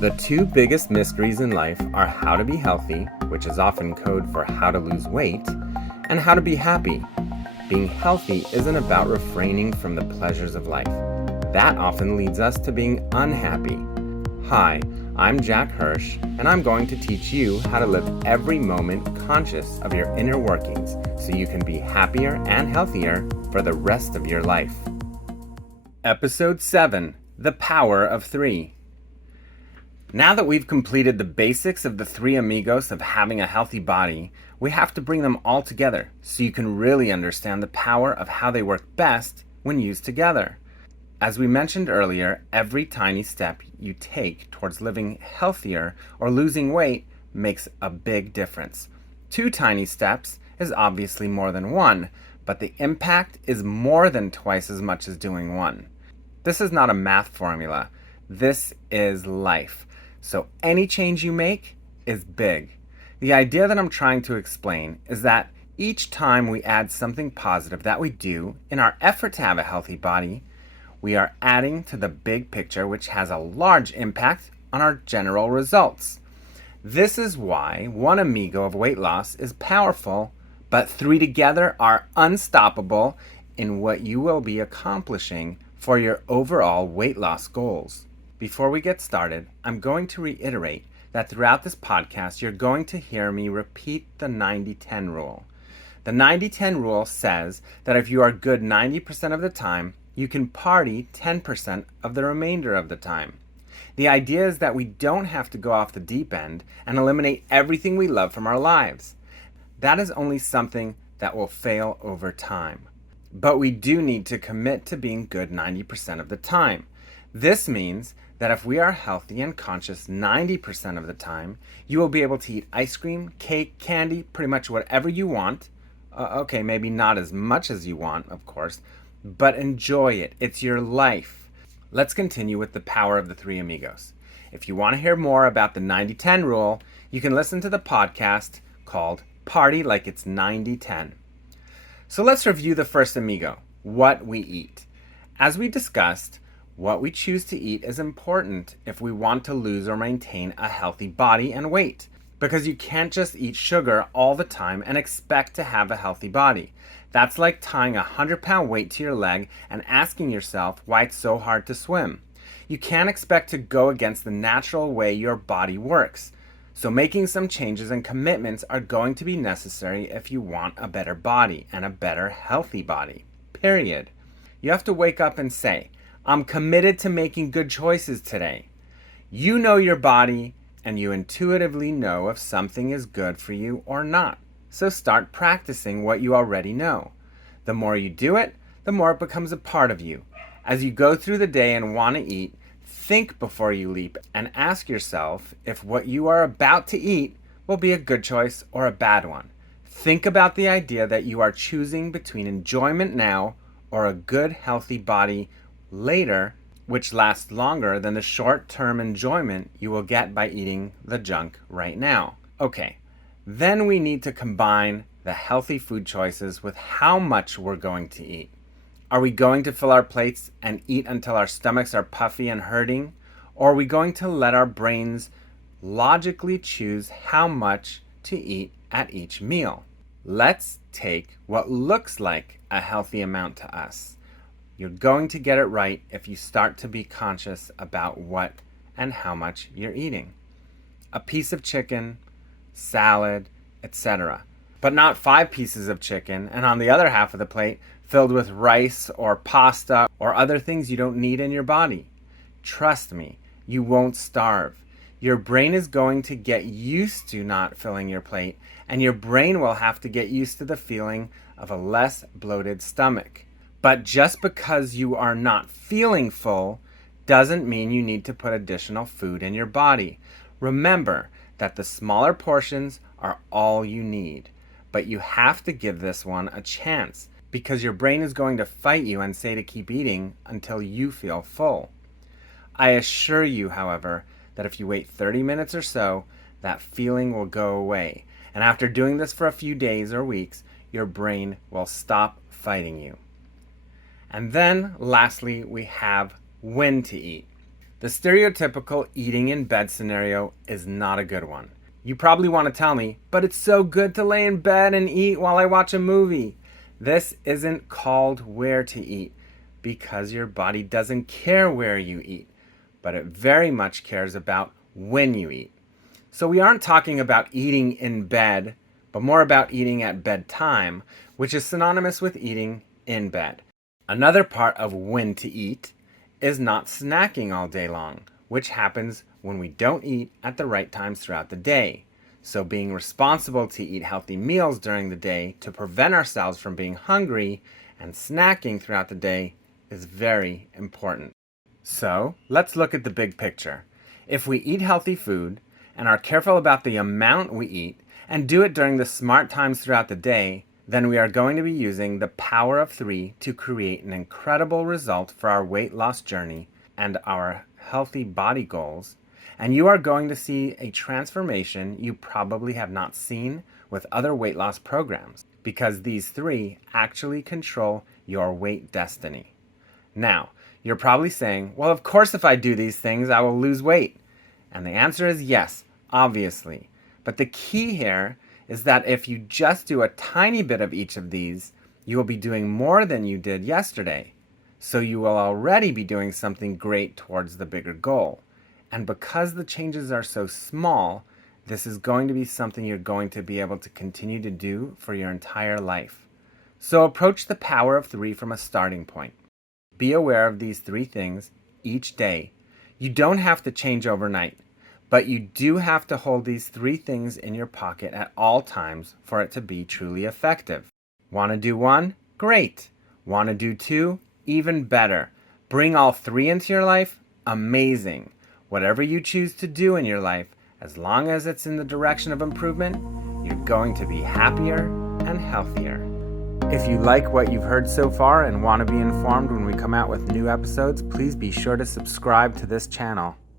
The two biggest mysteries in life are how to be healthy, which is often code for how to lose weight, and how to be happy. Being healthy isn't about refraining from the pleasures of life. That often leads us to being unhappy. Hi, I'm Jack Hirsch, and I'm going to teach you how to live every moment conscious of your inner workings so you can be happier and healthier for the rest of your life. Episode 7, The Power of Three. Now that we've completed the basics of the Three Amigos of having a healthy body, we have to bring them all together so you can really understand the power of how they work best when used together. As we mentioned earlier, every tiny step you take towards living healthier or losing weight makes a big difference. 2 tiny steps is obviously more than 1, but the impact is more than twice as much as doing 1. This is not a math formula. This is life. So any change you make is big. The idea that I'm trying to explain is that each time we add something positive that we do in our effort to have a healthy body, we are adding to the big picture, which has a large impact on our general results. This is why 1 amigo of weight loss is powerful, but 3 together are unstoppable in what you will be accomplishing for your overall weight loss goals. Before we get started, I'm going to reiterate that throughout this podcast, you're going to hear me repeat the 90-10 rule. The 90-10 rule says that if you are good 90% of the time, you can party 10% of the remainder of the time. The idea is that we don't have to go off the deep end and eliminate everything we love from our lives. That is only something that will fail over time. But we do need to commit to being good 90% of the time. This means that if we are healthy and conscious 90% of the time, you will be able to eat ice cream, cake, candy, pretty much whatever you want. Okay, maybe not as much as you want, of course, but enjoy it. It's your life. Let's continue with the power of the Three Amigos. If you want to hear more about the 90-10 rule, you can listen to the podcast called Party Like It's 90-10. So let's review the first amigo, what we eat. As we discussed, what we choose to eat is important if we want to lose or maintain a healthy body and weight, because you can't just eat sugar all the time and expect to have a healthy body. That's like tying a 100-pound weight to your leg and asking yourself why it's so hard to swim. You can't expect to go against the natural way your body works. So making some changes and commitments are going to be necessary if you want a better body and a better healthy body. Period. You have to wake up and say, I'm committed to making good choices today. You know your body and you intuitively know if something is good for you or not. So start practicing what you already know. The more you do it, the more it becomes a part of you. As you go through the day and want to eat, think before you leap and ask yourself if what you are about to eat will be a good choice or a bad one. Think about the idea that you are choosing between enjoyment now or a good, healthy body later, which lasts longer than the short-term enjoyment you will get by eating the junk right now. Okay, then we need to combine the healthy food choices with how much we're going to eat. Are we going to fill our plates and eat until our stomachs are puffy and hurting? Or are we going to let our brains logically choose how much to eat at each meal? Let's take what looks like a healthy amount to us. You're going to get it right if you start to be conscious about what and how much you're eating. A piece of chicken, salad, etc. But not 5 pieces of chicken and on the other half of the plate filled with rice or pasta or other things you don't need in your body. Trust me, you won't starve. Your brain is going to get used to not filling your plate, and your brain will have to get used to the feeling of a less bloated stomach. But just because you are not feeling full doesn't mean you need to put additional food in your body. Remember that the smaller portions are all you need, but you have to give this one a chance because your brain is going to fight you and say to keep eating until you feel full. I assure you, however, that if you wait 30 minutes or so, that feeling will go away. And after doing this for a few days or weeks, your brain will stop fighting you. And then, lastly, we have when to eat. The stereotypical eating in bed scenario is not a good one. You probably want to tell me, but it's so good to lay in bed and eat while I watch a movie. This isn't called where to eat because your body doesn't care where you eat, but it very much cares about when you eat. So we aren't talking about eating in bed, but more about eating at bedtime, which is synonymous with eating in bed. Another part of when to eat is not snacking all day long, which happens when we don't eat at the right times throughout the day. So being responsible to eat healthy meals during the day to prevent ourselves from being hungry and snacking throughout the day is very important. So let's look at the big picture. If we eat healthy food and are careful about the amount we eat and do it during the smart times throughout the day, then we are going to be using the power of 3 to create an incredible result for our weight loss journey and our healthy body goals. And you are going to see a transformation you probably have not seen with other weight loss programs because these 3 actually control your weight destiny. Now, you're probably saying, well, of course, if I do these things, I will lose weight. And the answer is yes, obviously. But the key here is that if you just do a tiny bit of each of these, you will be doing more than you did yesterday. So you will already be doing something great towards the bigger goal. And because the changes are so small, this is going to be something you're going to be able to continue to do for your entire life. So approach the power of 3 from a starting point. Be aware of these 3 things each day. You don't have to change overnight, but you do have to hold these 3 things in your pocket at all times for it to be truly effective. Want to do 1? Great. Want to do 2? Even better. Bring all 3 into your life? Amazing. Whatever you choose to do in your life, as long as it's in the direction of improvement, you're going to be happier and healthier. If you like what you've heard so far and want to be informed when we come out with new episodes, please be sure to subscribe to this channel.